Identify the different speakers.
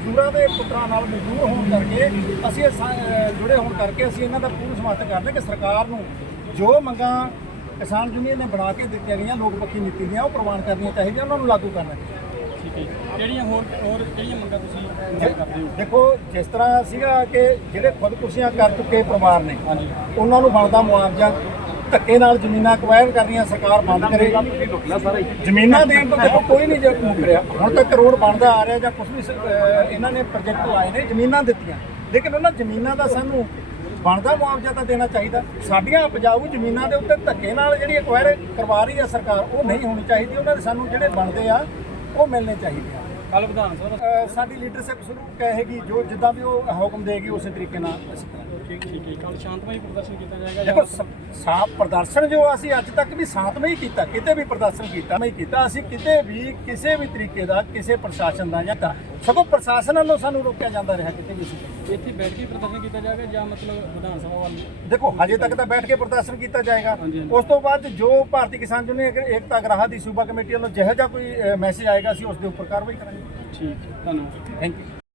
Speaker 1: ਮਜ਼ਦੂਰਾਂ ਦੇ ਪੁੱਤਰਾਂ ਨਾਲ ਮਜ਼ਦੂਰ ਹੋਣ ਕਰਕੇ ਅਸੀਂ ਇਹ ਸਾ- ਜੁੜੇ ਹੋਣ ਕਰਕੇ ਅਸੀਂ ਇਹਨਾਂ ਦਾ ਪੂਰਨ ਸਮਰਥਨ ਕਰਦੇ ਕਿ ਸਰਕਾਰ ਨੂੰ ਜੋ ਮੰਗਾਂ ਕਿਸਾਨ ਯੂਨੀਅਨ ਨੇ ਬਣਾ ਕੇ ਦਿੱਤੀਆਂ ਗਈਆਂ ਲੋਕ ਪੱਖੀ ਨੀਤੀ ਦੀਆਂ ਉਹ ਪ੍ਰਵਾਨ ਕਰਨੀਆਂ ਚਾਹੀਦੀਆਂ ਉਹਨਾਂ ਨੂੰ ਲਾਗੂ ਕਰਨਾ ਚਾਹੀਦਾ।
Speaker 2: ਠੀਕ ਹੈ ਜੀ। ਜਿਹੜੀਆਂ ਹੋਰ ਹੋਰ ਕਿਹੜੀਆਂ ਮੰਗਾਂ ਤੁਸੀਂ ਮੰਗ ਕਰਦੇ ਹੋ?
Speaker 1: ਦੇਖੋ ਜਿਸ ਤਰ੍ਹਾਂ ਸੀਗਾ ਕਿ ਜਿਹੜੇ ਖੁਦਕੁਸ਼ੀਆਂ ਕਰ ਚੁੱਕੇ ਪਰਿਵਾਰ ਨੇ
Speaker 2: ਹਾਂਜੀ।
Speaker 1: ਉਹਨਾਂ ਨੂੰ ਬਣਦਾ ਮੁਆਵਜ਼ਾ ਧੱਕੇ ਨਾਲ ਜ਼ਮੀਨਾਂ ਅਕਵਾਇਰ ਕਰਨੀਆਂ ਸਰਕਾਰ ਬੰਦ ਕਰੇ। ਜ਼ਮੀਨਾਂ ਦੇਣ ਤੋਂ ਦੇਖੋ, ਕੋਈ ਨਹੀਂ ਜੇ ਮੁੱਕ ਰਿਹਾ। ਹੁਣ ਤੱਕ ਕਰੋੜ ਬਣਦਾ ਆ ਰਿਹਾ ਜਾਂ ਕੁਝ ਵੀ ਇਹਨਾਂ ਨੇ ਪ੍ਰੋਜੈਕਟ ਲਾਏ ਨੇ, ਜ਼ਮੀਨਾਂ ਦਿੱਤੀਆਂ। ਲੇਕਿਨ ਉਹਨਾਂ ਜ਼ਮੀਨਾਂ ਦਾ ਸਾਨੂੰ ਬਣਦਾ ਮੁਆਵਜ਼ਾ ਤਾਂ ਦੇਣਾ ਚਾਹੀਦਾ। ਸਾਡੀਆਂ ਉਪਜਾਊ ਜ਼ਮੀਨਾਂ ਦੇ ਉੱਤੇ ਧੱਕੇ ਨਾਲ ਜਿਹੜੀ ਅਕਵਾਇਰ ਕਰਵਾ ਰਹੀ ਹੈ ਸਰਕਾਰ, ਉਹ ਨਹੀਂ ਹੋਣੀ ਚਾਹੀਦੀ। ਉਹਨਾਂ ਦੇ ਸਾਨੂੰ ਜਿਹੜੇ ਬਣਦੇ ਆ, ਉਹ ਮਿਲਣੇ ਚਾਹੀਦੇ ਆ।
Speaker 2: ਕੱਲ ਵਿਧਾਨ ਸਭਾ
Speaker 1: ਸਾਡੀ ਲੀਡਰਸ਼ਿਪ ਸ਼ੁਰੂ ਕਹੇਗੀ ਜੋ ਜਿੱਦਾਂ ਵੀ ਉਹ ਹੁਕਮ ਦੇਗੀ ਉਸੇ ਤਰੀਕੇ ਨਾਲ ਅਸੀਂ
Speaker 2: ਠੀਕ ਠੀਕ ਹੈ ਕੱਲ ਸ਼ਾਂਤਮਈ ਪ੍ਰਦਰਸ਼ਨ ਕੀਤਾ ਜਾਏਗਾ
Speaker 1: ਦੇਖੋ ਸਾਫ਼ ਪ੍ਰਦਰਸ਼ਨ ਜੋ ਅਸੀਂ ਅੱਜ ਤੱਕ ਵੀ ਸ਼ਾਂਤਮਈ ਕੀਤਾ ਕਿਤੇ ਵੀ ਪ੍ਰਦਰਸ਼ਨ ਕੀਤਾ ਨਹੀਂ ਕੀਤਾ ਅਸੀਂ ਕਿਤੇ ਵੀ ਕਿਸੇ ਵੀ ਤਰੀਕੇ ਦਾ ਕਿਸੇ ਪ੍ਰਸ਼ਾਸਨ ਦਾ ਜਾਂ ਤਾਂ ਸਗੋਂ ਪ੍ਰਸ਼ਾਸਨ ਵੱਲੋਂ ਸਾਨੂੰ ਰੋਕਿਆ ਜਾਂਦਾ ਰਿਹਾ ਕਿਤੇ ਵੀ
Speaker 2: ਇੱਥੇ ਬੈਠ ਕੇ ਪ੍ਰਦਰਸ਼ਨ ਕੀਤਾ ਜਾਏਗਾ ਜਾਂ ਮਤਲਬ ਵਿਧਾਨ ਸਭਾ ਵੱਲ?
Speaker 1: ਦੇਖੋ ਹਜੇ ਤੱਕ ਤਾਂ ਬੈਠ ਕੇ ਪ੍ਰਦਰਸ਼ਨ ਕੀਤਾ ਜਾਏਗਾ। ਉਸ ਤੋਂ ਬਾਅਦ ਜੋ ਭਾਰਤੀ ਕਿਸਾਨ ਯੂਨੀਅਨ ਏਕਤਾ ਗਰਾਹ ਦੀ ਸੂਬਾ ਕਮੇਟੀ ਵੱਲੋਂ ਜਿਹੋ ਜਿਹਾ ਕੋਈ ਮੈਸੇਜ ਆਏਗਾ ਅਸੀਂ ਉਸ ਦੇ ਉੱਪਰ ਕਾਰਵਾਈ ਕਰਾਂਗੇ।
Speaker 2: ਠੀਕ ਹੈ ਧੰਨਵਾਦ
Speaker 1: ਥੈਂਕ ਯੂ